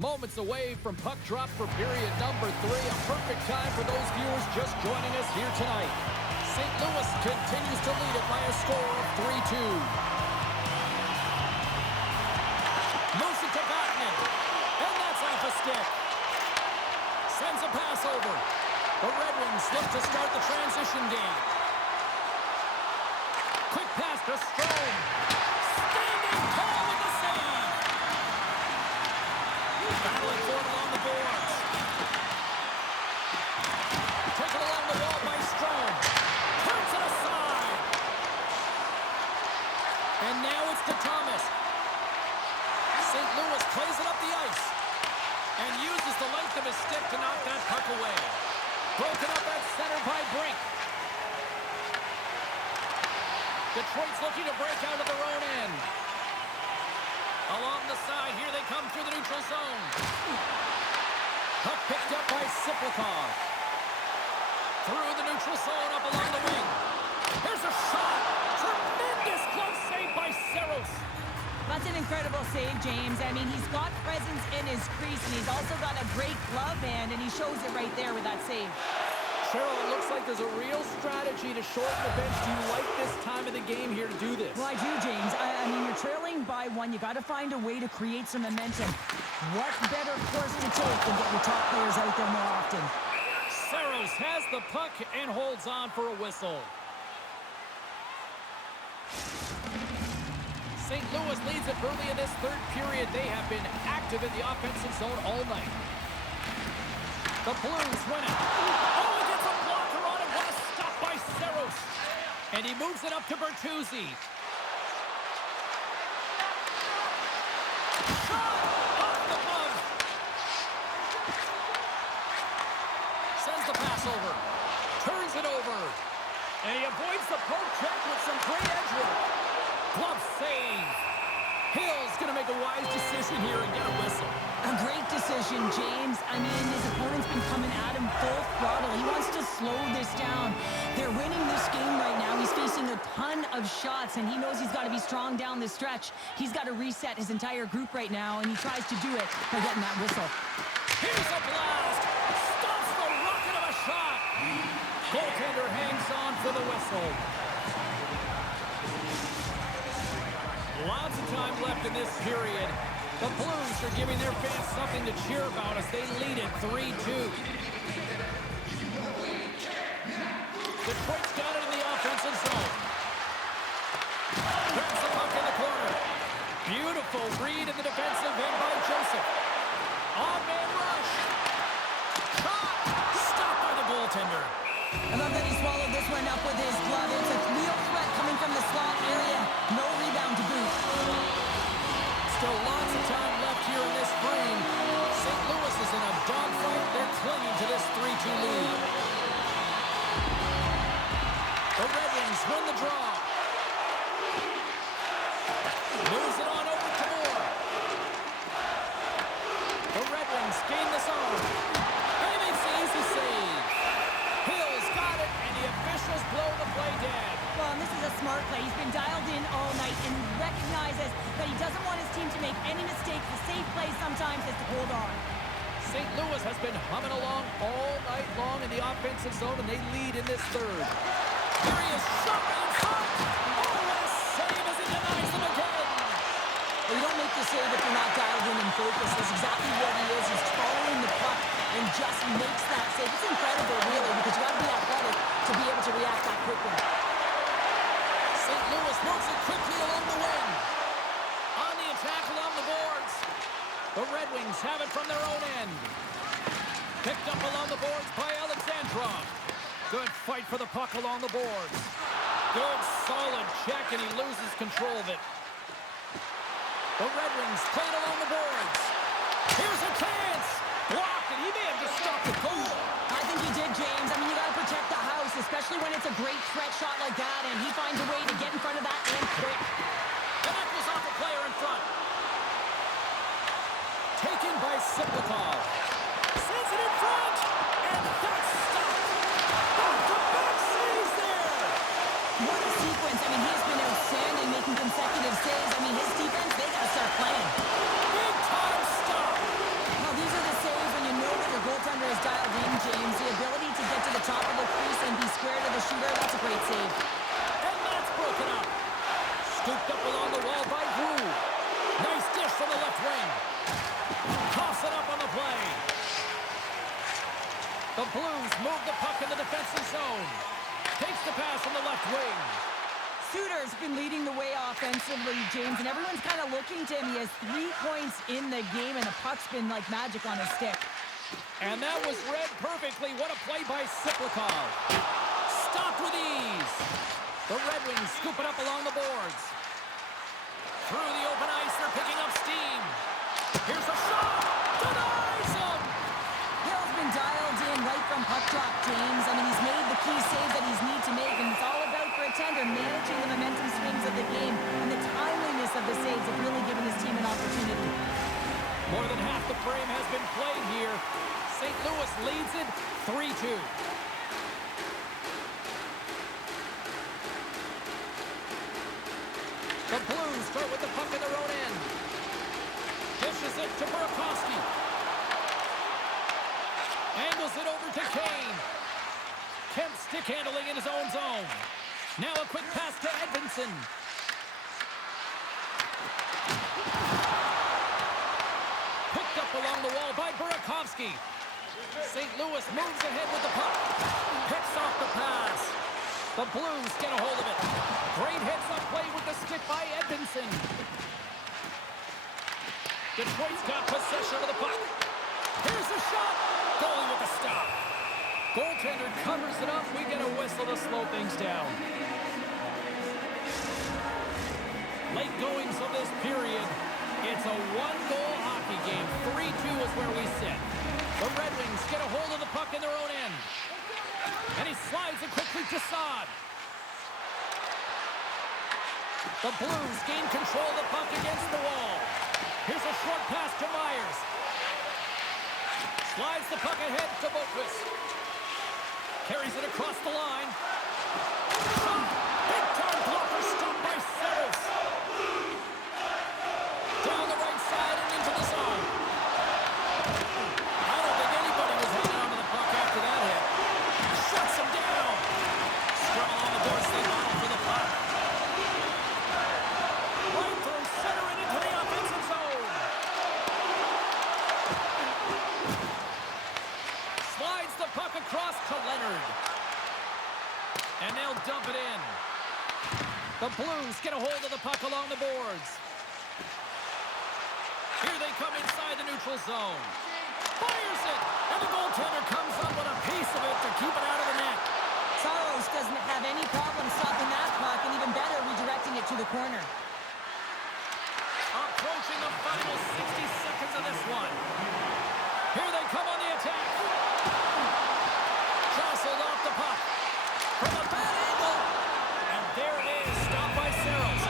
moments away from puck drop for period number 3. A perfect time for those viewers just joining us here tonight. St. Louis continues to lead it by a score of 3-2. Moves it to Batman, and that's off a stick. Sends a pass over. The Red Wings look to start the transition game. Quick pass to Strome. Standing tall with the save. Battling for it along the boards. Taken along the wall by Strome. Turns it aside. And now it's to Thomas. St. Louis plays it up the ice. And uses the length of his stick to knock that puck away. Broken up at center by Brink. Detroit's looking to break out of their own end. Along the side, here they come through the neutral zone. Puck picked up by Siplikov. Through the neutral zone, up along the wing. Here's a shot. Tremendous glove save by Saros. That's an incredible save, James. I mean, he's got presence in his crease, and he's also got a great glove hand, and he shows it right there with that save. Cheryl, it looks like there's a real strategy to shorten the bench. Do you like this time of the game here to do this? Well, I do, James. I mean, you're trailing by 1. You got to find a way to create some momentum. What better course to take than get your top players out there more often? Saros has the puck and holds on for a whistle. St. Louis leads it early in this third period. They have been active in the offensive zone all night. The Blues win it. Oh, he gets a blocker on it. What a stop by Saros. And he moves it up to Bertuzzi. Shot! Off the glove. Sends the pass over. Turns it over. And he avoids the poke check with some great edge work. Glove save. Hill's going to make a wise decision here and get a whistle. A great decision, James. I mean, his opponent's been coming at him full throttle. He wants to slow this down. They're winning this game right now. He's facing a ton of shots, and he knows he's got to be strong down the stretch. He's got to reset his entire group right now, and he tries to do it by getting that whistle. Here's a blast. Stops the rocket of a shot. Goaltender hangs on for the whistle. Lots of time left in this period. The Blues are giving their fans something to cheer about as they lead it 3-2. Detroit's got it in the offensive zone. Grabs the puck in the corner. Beautiful read in the defensive end by Joseph. On-man rush. Shot. Stopped by the goaltender. I love that he swallowed this one up with his glove. It's a real threat coming from the slot area. No rebound to boot. Still lots of time left here in this frame. St. Louis is in a dogfight. They're clinging to this 3-2 lead. The Red Wings win the draw. Moves it on over to Moore. The Red Wings gain this arm. And he makes the easy save. Hill's got it, and the officials blow the play dead. Well, and this is a smart play. He's been dialed in all night and recognizes that he doesn't want his team to make any mistakes. The safe play sometimes is to hold on. St. Louis has been humming along all night long in the offensive zone, and they lead in this third. Here he is, shot right in front. Oh, what a save as he denies them again. Well, you don't make the save if you're not dialed in and focused. That's exactly what he is. He's following the puck and just makes that save. It's incredible, really, because you got to be athletic to be able to react that quickly. St. Louis moves it quickly along the wing. On the attack along the boards. The Red Wings have it from their own end. Picked up along the boards by Alexandrov. Good fight for the puck along the boards. Good solid check, and he loses control of it. The Red Wings played along the boards. Here's a chance. Blocked, and he may have just stopped the goal. I think he did, James. I mean, you got to protect the house, especially when it's a great threat shot like that, and he finds a way to get in front of that and quick. The neck was off a player in front. Taken by Siplikov. Sends it in front, and that's stopped. Back-to-back saves there. What a sequence. I mean, he's been outstanding, making consecutive saves. I mean, his defense, they got to start playing. Big time stop. move the puck in the defensive zone. Takes the pass from the left wing. Suter's been leading the way offensively, James, and everyone's kind of looking to him. He has 3 points in the game, and the puck's been like magic on his stick. And that was read perfectly. What a play by Siplikov. Stopped with ease. The Red Wings scoop it up along the boards. Through the open ice, they're picking up steam. Here's a shot. Denies him. Hill's been dialed in right from puck drop, James. I mean, he's made the key saves that he's need to make, and it's all about for a tender managing the momentum swings of the game, and the timeliness of the saves have really given his team an opportunity. More than half the frame has been played here. St. Louis leads it 3-2. The Blues start with the puck in their own end. Dishes it to Burakovsky. Angles it over to Kane. Kemp stick handling in his own zone. Now a quick pass to Edvinsson. Picked up along the wall by Burakovsky. St. Louis moves ahead with the puck. Picks off the pass. The Blues get a hold of it. Great hits on play with the stick by Edvinsson. Detroit's got possession of the puck. Here's the shot. Goalie with the stop. Goaltender covers it up. We get a whistle to slow things down. Late goings of this period. It's a one-goal hockey game. 3-2 is where we sit. The Red Wings get a hold of the puck in their own end. And he slides it quickly to Saad. The Blues gain control of the puck against the wall. Here's a short pass to Myers. Slides the puck ahead to Boquist. Carries it across the line. Shot! Big-time blocker stopped by Settles. Down the right side and into the zone. I don't think anybody was hanging on to the puck after that hit. Shuts him down. Scrum along the boards. They battle for the puck. Right through center and into the offensive zone. Slides the puck across to Leonard. And they'll dump it in. The Blues get a hold of the puck along the boards. Here they come inside the neutral zone. Fires it! And the goaltender comes up with a piece of it to keep it out of the net. Saros doesn't have any problem stopping that puck, and even better, redirecting it to the corner. Approaching the final 60 seconds of this one. Here they come on the attack. Jostled off the puck. From a bad angle. And there it is. Stopped by Saros.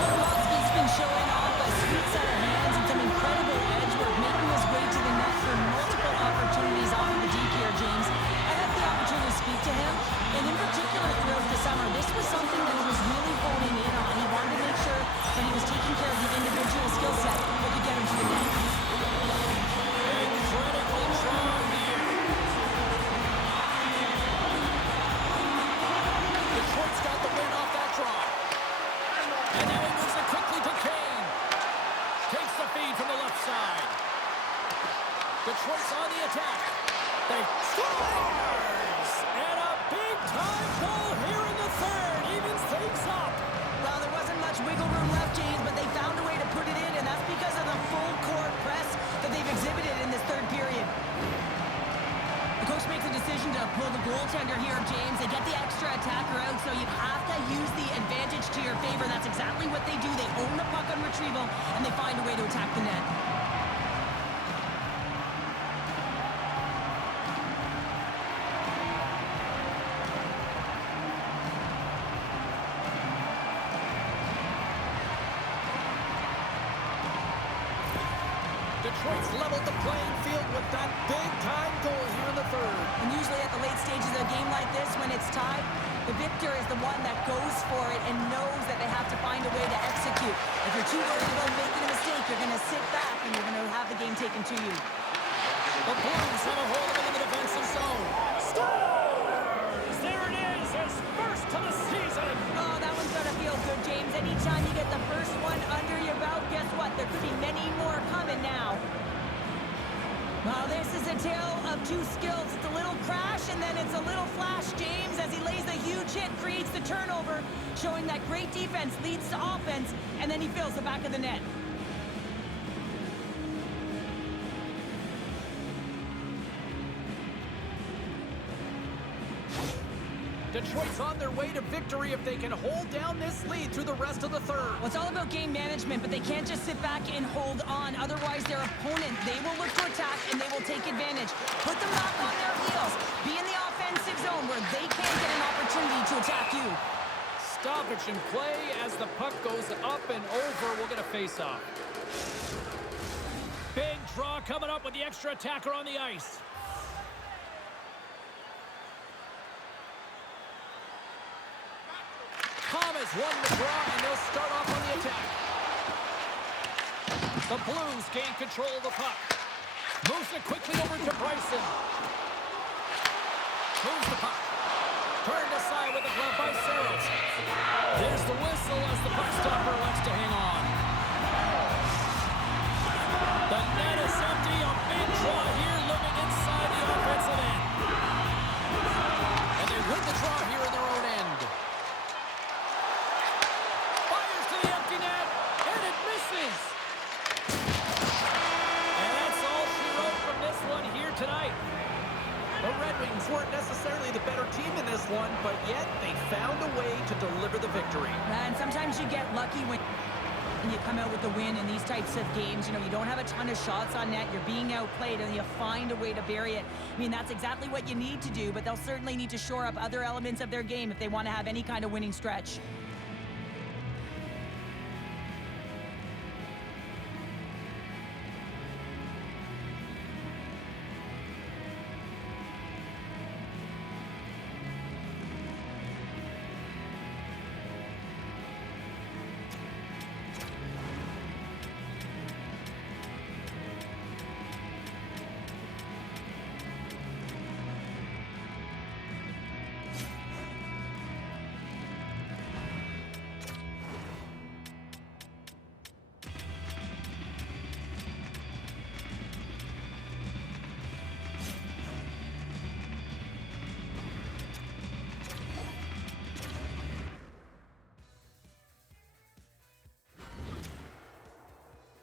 Kowalski's been showing off a sweet set of hands and some incredible edge work, making his way to the net for multiple opportunities off of the deep here, James. I had the opportunity to speak to him, and in particular throughout the summer, this was something that he was really honing in on. He wanted to make sure that he was taking care of the individual skill set that could get him to the net. Incredible draw here. Detroit's got the win off that draw. And now he moves it quickly to Kane. Takes the feed from the left side. Detroit's on the attack. They scores! And a big-time goal here in the third. Evens things up. Well, there wasn't much wiggle room left, James, but they found a way to put it in, and that's because of the full-court press that they've exhibited in this third period. The coach makes a decision to pull the goaltender here, James. They get the extra attacker out, so you have to use the advantage to your favor. That's exactly what they do. They own the puck on retrieval, and they find a way to attack the net. Detroit's leveled the playing field with that big-time goal here in the third. And usually at the late stages of a game like this, when it's tied, the victor is the one that goes for it and knows that they have to find a way to execute. If you're too worried about making a mistake, you're going to sit back and you're going to have the game taken to you. The Blues have a hold of it in the defensive zone. Scores! There it is, his first to the season. Oh, that one's going to feel good, James. Anytime you get the first one under your belt, guess what? There could be many more coming now. is a tale of two skills. It's a little crash and then it's a little flash. James, as he lays a huge hit, creates the turnover, showing that great defense leads to offense, and then he fills the back of the net. Detroit's on their way to victory if they can hold down this lead through the rest of the third. Well, it's all about game management, but they can't just sit back and hold on. Otherwise, their opponent, they will look to attack and they will take advantage. Put them back on their heels. Be in the offensive zone where they can't get an opportunity to attack you. Stoppage in play as the puck goes up and over. We'll get a face-off. Big draw coming up with the extra attacker on the ice. Thomas won the draw, and they'll start off on the attack. The Blues gain control of the puck. Moves it quickly over to Bryson. Moves the puck. Turned aside with the glove by Saros. There's the whistle as the puck stopper elects to hang on. The net is empty. A big draw here looming inside the offensive end. And they win the draw here in their own end. Fires to the empty net, and it misses. And that's all she wrote from this one here tonight. The Red Wings weren't necessarily the better team in this one, but yet they found a way to deliver the victory. And sometimes you get lucky when you come out with the win in these types of games. You know, you don't have a ton of shots on net. You're being outplayed, and you find a way to bury it. I mean, that's exactly what you need to do, but they'll certainly need to shore up other elements of their game if they want to have any kind of winning stretch.